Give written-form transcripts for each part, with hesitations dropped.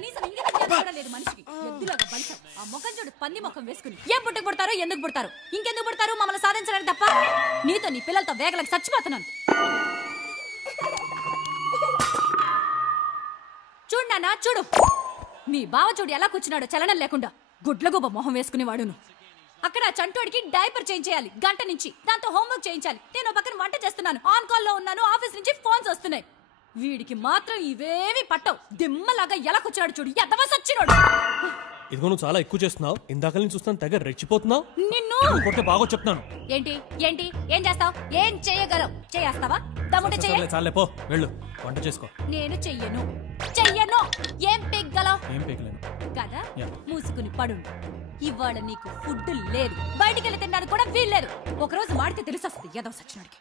కనీసం ఇంగిత జ్ఞానం కూడా లేదు మనిషికి. ఎద్దులాగా బలిసాం. ఆ ముఖం చూడు, పంది ముఖం వేసుకుని. ఏం పుట్టుకు పుడతారో, ఎందుకు పుడతారు, ఇంకెందుకు పుడతారు? మమ్మల్ని సాధించడానికి తప్ప. నీతో నీ పిల్లలతో వేగలకు చచ్చిపోతున్నాను. చూడు నాన్న, చూడు మీ బావ చూడు ఎలా కూర్చున్నాడో చలనం లేకుండా. గుడ్లగూబ మొహం వేసుకునేవాడును. అక్కడ చంటోడికి డైపర్ చేంజ్ చేయాలి గంట నుంచి. దాంతో హోంవర్క్ చేయించాలి. నేను పక్కన వంట చేస్తున్నాను. ఆన్ కాల్ లో ఉన్నాను. ఆఫీస్ నుంచి ఫోన్స్ వస్తున్నాయి. వీడికి మాత్రం ఇవేవి పట్టవు. దిమ్మలాగా ఎలా కూర్చున్నాడు చూడు, ఎదవ సచ్చినోడు. ఇదిగో నువ్వు చాలా ఎక్కువ చేస్తున్నావు. ఇందాక నుంచి చూస్తాను తెగ రెచ్చిపోతున్నావు. నిన్ను కొట్టే బాగా చెప్తాను. ఏంటి ఏంటి ఏం చేస్తావు? ఏం చేయగలవు? చేస్తావా? దమ్ముంటే చెయ్యి. చాలే పో, వెళ్ళు వంట చేసుకో. నేను చెయ్యను. ఏం పెగ్గలవు? ఏం పెగ్గలేను కదా. మూసుకుని పడు. ఇవాళ నీకు ఫుడ్ లేదు. బయటికి వెళ్ళి తినడానికి కూడా వీల్లేదు. ఒకరోజు మాడితే తెలిసొస్తుంది ఏదో సచ్చినాడికి.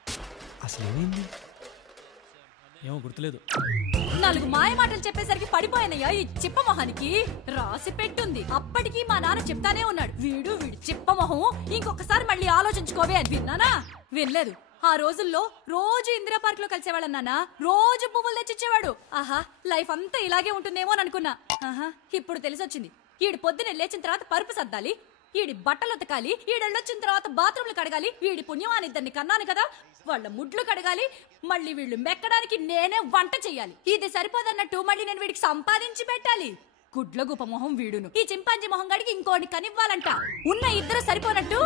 అసలు ఏమైంది? ఏమో గుర్తులేదు. 4 మాయ మాటలు చెప్పేసరికి పడిపోయానయ్యా ఈ చిప్పమొహానికి. రాసి పెట్టుంది. అప్పటికి మా నాన్న చెప్తానే ఉన్నాడు, వీడు చిప్పమొహం, ఇంకొకసారి మళ్ళీ ఆలోచించుకోవే అని. విన్నానా? వినలేదు. ఆ రోజుల్లో రోజు ఇందిరా పార్క్ లో కలిసేవాళ్ళ నాన్న. రోజు పువ్వులు తెచ్చిచ్చేవాడు. ఆహా, లైఫ్ అంతా ఇలాగే ఉంటుందేమో అని అనుకున్నా. ఆహా, ఇప్పుడు తెలిసొచ్చింది. ఈడు పొద్దునే లేచిన తర్వాత పరుపు సర్దాలి, ఈడి బట్టలు ఉతకాలి, ఈడెళ్ళొచ్చిన తర్వాత బాత్రూమ్లు కడగాలి. వీడి పుణ్యమాని ఇద్దరిని కన్నాను కదా, వాళ్ళ ముడ్లు కడగాలి. మళ్ళీ వీళ్ళు మెక్కడానికి నేనే వంట చెయ్యాలి. ఇది సరిపోదన్నట్టు మళ్ళీ నేను వీడికి సంపాదించి పెట్టాలి. గుడ్ల గుప మొహం వీడును. ఈ చింపాంజీ మొహం గడికి ఇంకోటి కనివ్వాలంట. ఉన్న ఇద్దరు సరిపోనట్టు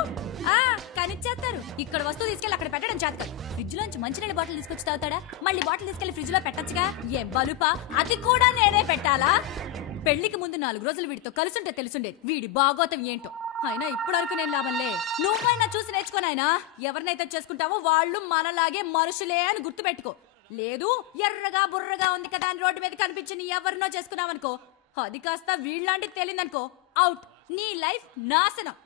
కనిచ్చేస్తారు. ఇక్కడ వస్తువు తీసుకెళ్లి అక్కడ పెట్టడం చేస్తారు. ఫ్రిడ్జ్ లోంచి మంచినీళ్ళ బాటిల్ తీసుకొచ్చి తాగుతాడా? మళ్ళీ బాటిల్ తీసుకెళ్లి ఫ్రిడ్జ్ లో పెట్టచ్చుగా. ఏం బలుపా, అది కూడా నేనే పెట్టాలా? పెళ్లికి ముందు 4 రోజులు వీడితో కలుసుంటే తెలుసుండేది వీడి బాగోతం ఏంటో. అయినా ఇప్పుడు వరకు నేను లాభంలే. నువ్వైనా చూసి నేర్చుకోనాయనా. ఎవరినైతే చేసుకుంటావో వాళ్ళు మనలాగే మనుషులే అని గుర్తు పెట్టుకో. లేదు ఎర్రగా బుర్రగా ఉంది కదా అని రోడ్డు మీద కనిపించి ఎవరినో చేసుకున్నావనుకో, అది కాస్త వీళ్ళంటి తేలిందనుకో, అవుట్. నీ లైఫ్ నాశనం.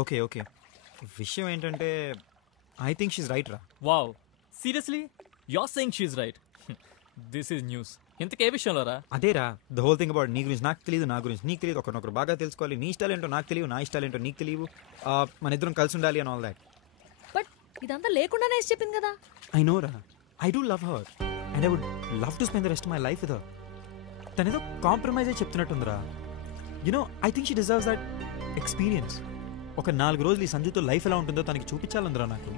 ఓకే ఓకే, విషయం ఏంటంటే ఐ థింక్ షీస్ రైట్ రా. Wow, seriously you are saying she is right? This is news. ఇంతకే విషయంలో రా? అదేరా, ద హోల్ థింగ్ అబౌట్ నీ గురించి నాకు తెలియదు, నా గురించి నీకు తెలియదు, ఒకరినొకరు బాగా తెలుసుకోవాలి. నీ ఇష్టాలు ఏంటో నాకు తెలియదు, నా ఇష్టాలు ఏంటో నీకు తెలియదు, మన ఇద్దరం కలిసి ఉండాలి అండ్ ఆల్ దాట్. బట్ ఇదంతా లేకుండానే చెప్పింది కదా. ఐ నో రా, I do love her and I would love to spend the rest my life with her. తనేదో కాంప్రమైజ్ అయి చెప్తున్నట్టుందిరా. You know I think she deserves that experience. ఒక 4 రోజులు ఈ సంజుతో లైఫ్ ఎలా ఉంటుందో తనకి చూపించాలందిరా నాకు.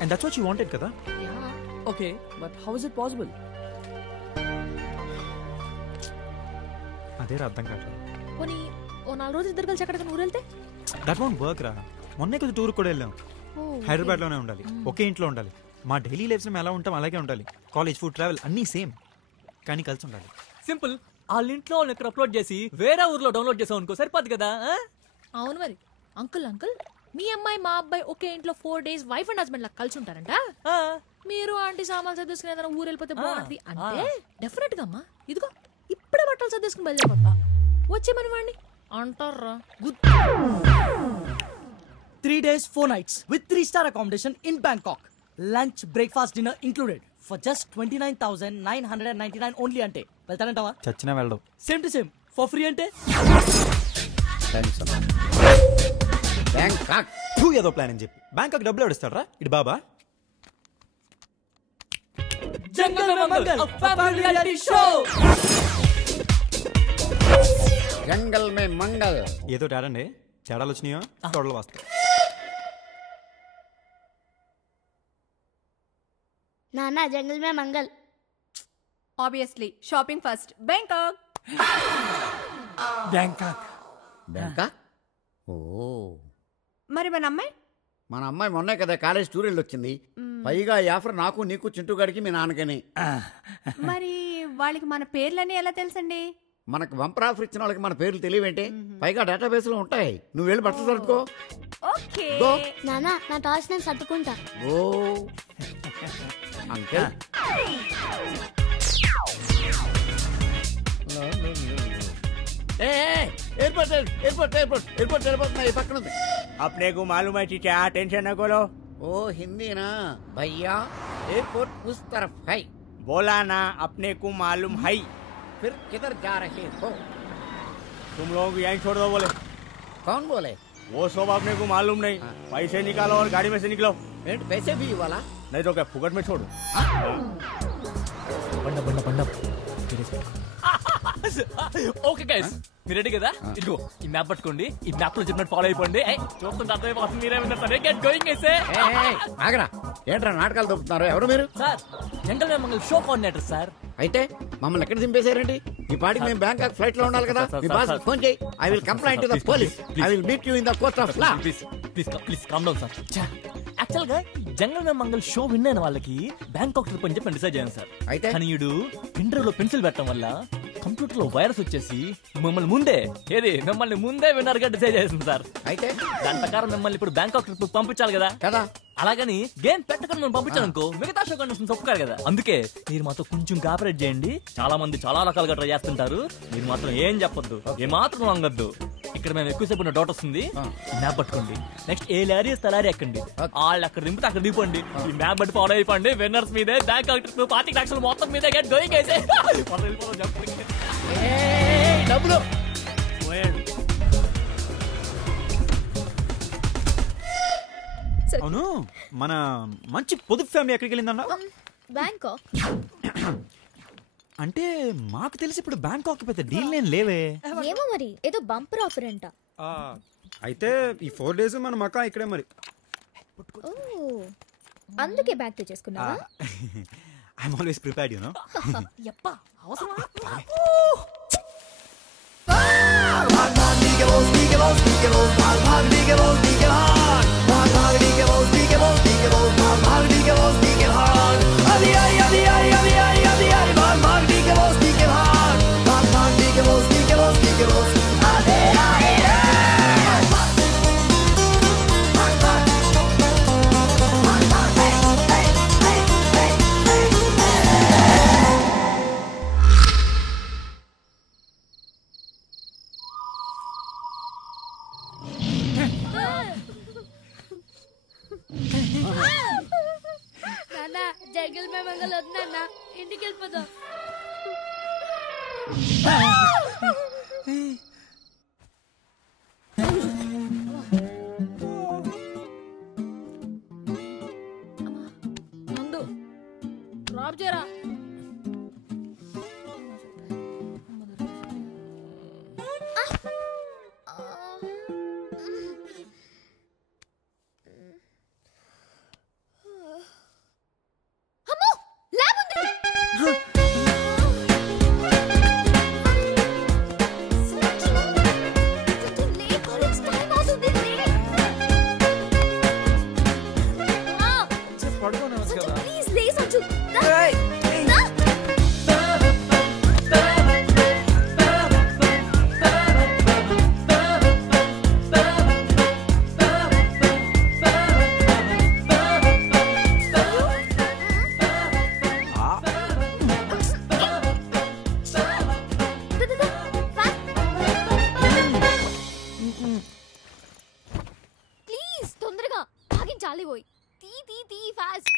And that's what she wanted కదా. Okay, but how is it possible? అదేరా అర్థం కావట్లేదు. పోనీ ఓ 4 రోజులు ఇద్దరు కలిసి ఎక్కడికి ఊరు వెళ్తే? దట్ వోంట్ వర్క్ రా. మొన్నే కొద్ది టూర్ కూడా వెళ్ళాం. హైదరాబాద్ లోనే ఉండాలి, ఒకే ఇంట్లో ఉండాలి. మా డైలీ లైఫ్స్ ఎలా ఉంటాం అలాగే ఉండాలి. కాలేజ్, ఫుడ్, ట్రావెల్ అన్నీ సేమ్, కానీ కలిసి ఉండాలి. సింపుల్. వాళ్ళ ఇంట్లో ఇక్కడ అప్లోడ్ చేసి వేరే ఊర్లో డౌన్లోడ్ చేసాం అనుకో, సరిపోదు కదా. అవును మరి. అంకుల్ మీ అమ్మాయి మా అబ్బాయి ఒకే ఇంట్లో 4 days వైఫ్ అండ్ హస్బెండ్ లా కలిసి ఉంటారంట. మీరు ఆంటీ సామాన్లు సర్దేసుకుని ఏదైనా ఊరు వెళ్ళిపోతే బాగుంటుంది అంటే డెఫినెట్ గా అమ్మా ఇదిగో ఇప్పుడే బట్టలు సర్దేసుకుని బయలుదేరిపోతా. వచ్చే మన వాడిని అంటారా. 3 days 4 nights with 3-star accommodation in Bangkok. Lunch, breakfast, dinner included for just 29,999 only అంటే వెళ్తానంటావా? చచ్చినా వెళ్ళడం. Same to same for free అంటే బ్యాంకాక్ ఏదో ప్లాన్ అని చెప్పి బ్యాంకాక్ డబ్బులు ఎవడిస్తాడరా ఇటు బాబా. Jungle Mein Mangal family reality show. Jungle Mein Mangal ఏదో తేడండి, తేడాలు వచ్చినాయో తోడలు వస్తాయి. నానా Jungle Mein Mangal. Obviously shopping first. Bangkok. Bangkok. Bangkok. ఓ, మరి మన అమ్మాయి మొన్నే కదా కాలేజ్ టూర్ వెళ్ళొచ్చింది. పైగా ఈ ఆఫర్ నాకు, నీకు, చింటూ గారికి, మీ నాన్నకని. మరి వాళ్ళకి మన పేర్లని ఎలా తెలుసండి? మనకు బంపర్ ఆఫర్ ఇచ్చిన వాళ్ళకి మన పేర్లు తెలియవేంటే? పైగా డేటాబేస్ లో ఉంటాయి. నువ్వు వెళ్ళి బట్టలు సర్దుకో. ఓకే నానా, నా టాయ్స్ నేను సర్దుకుంటా. ఓ uncle airport airport airport airport airport में पकड़ दे। अपने को मालूम है चीचा, टेंशन न करो। ओ हिंदी ना भैया, एयरपोर्ट उस तरफ है। बोला ना अपने को मालूम है। फिर किधर जा रहे हो? तुम लोग यहीं छोड़ दो। बोले कौन बोले? वो सब अपने को मालूम नहीं। पैसे निकालो और गाड़ी में से निकलो। पैसे भी वाला नहीं तो क्या फुकट में छोड़ो। ఓకే గైస్ మీరు రెడీ కదా? ఇదిగో ఈ మ్యాప్ పట్టుకోండి, ఈ మ్యాప్ లో చెప్పినట్టు ఫాలో అయిపోండి. చూస్తుంటే అర్థమైపోతుంది మీరే విన్నారు. సరే గెట్ గోయింగ్ అయితే. ఆగరా, ఏంట్రా నాటకాలు దొరుకుతున్నారు? ఎవరు మీరు? సార్ జంగల్ Mein Mangal show coordinator sir. అయితే మమ్మల్ని ఎక్కడ దింపేశారండి? ఈ పాటికి మేము బ్యాంకాక్ ఫ్లైట్ లో ఉండాలి కదా. మీ బాస్ ఫోన్ చేయి. I will complaint to the police. I will meet you in the court of law. Please calm down sir. Actual గా జంగల్ మే మంగల్ షో విన్ అయిన వాళ్ళకి బ్యాంకాక్ ట్రిప్ అని చెప్పి డిసైడ్ చేయాలి సార్. అయితే కానీ ఈడు ఇంటర్వ్యూ లో పెన్సిల్ పెట్టడం వల్ల కంప్యూటర్ లో వైరస్ వచ్చేసి మిమ్మల్ని ముందే విన్నర్ గా డిసైడ్ చేసింది సార్. అయితే దాని ప్రకారం మిమ్మల్ని ఇప్పుడు బ్యాంకాక్ ట్రిప్ పంపించాలి కదా కదా. అలాగని గేమ్ పెట్టకుండా మనం పంపించాలనుకో మిగతా షో కండిషన్స్ ఒప్పుకోరు కదా. అందుకే మీరు మాతో కొంచెం కోఆపరేట్ చేయండి. చాలా మంది చాలా రకాలుగా ట్రై చేస్తుంటారు. మీరు మాత్రం ఏం చెప్పొద్దు, ఏ మాత్రం వంగద్దు. ఇక్కడ మేము ఎక్కువసేపు ఉన్న డౌట్ వస్తుంది. మ్యాప్ పట్టుకోండి, నెక్స్ట్ ఏ లారీ తలారీ ఎక్కండి, వాళ్ళు అక్కడ దింపితే అక్కడ దింపండి. ఈ మ్యాప్ బట్టి ఫాలో అయిపోండి. విన్నర్స్ మీదే బ్యాంకాక్ ట్రిప్ 40 లక్షలు మొత్తం మీదే గెట్ గోయింగ్ అయితే. డబ్బులు అవును, మన మంచి పొదుపు ఫ్యామిలీ ఎక్కడికి వెళ్ళిందన్నా? బ్యాంకాక్. అంటే మాకు తెలిసి ఇప్పుడు బ్యాంకాక్ పెద్ద డీల్ నేను లేవే. ఏమో మరి, ఏదో బంపర్ ఆఫర్ అంట. అయితే ఈ 4 days మన మకా ఇక్కడే మరి. అందుకే బ్యాగ్ తెచ్చేసుకున్నావా? I'm always prepared you know. యప్పా అవసరమా? నాన్న జంగిల్ మే మంగల్ వద్దా, ఇంటికి వెళ్ళిపోదాం. ముందు డ్రాప్ చేయరా. ప్లీజ్ తొందరగా ఆగించాలి. పోయి తీ ఫాస్ట్.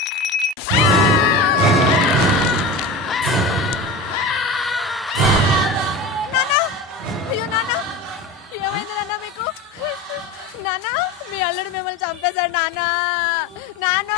అయ్యో నాన్న, ఏమైంది నాన్న మీకు? నాన్న మీ అల్లుడు మిమ్మల్ని చంపేశాడు నాన్న. నాన్న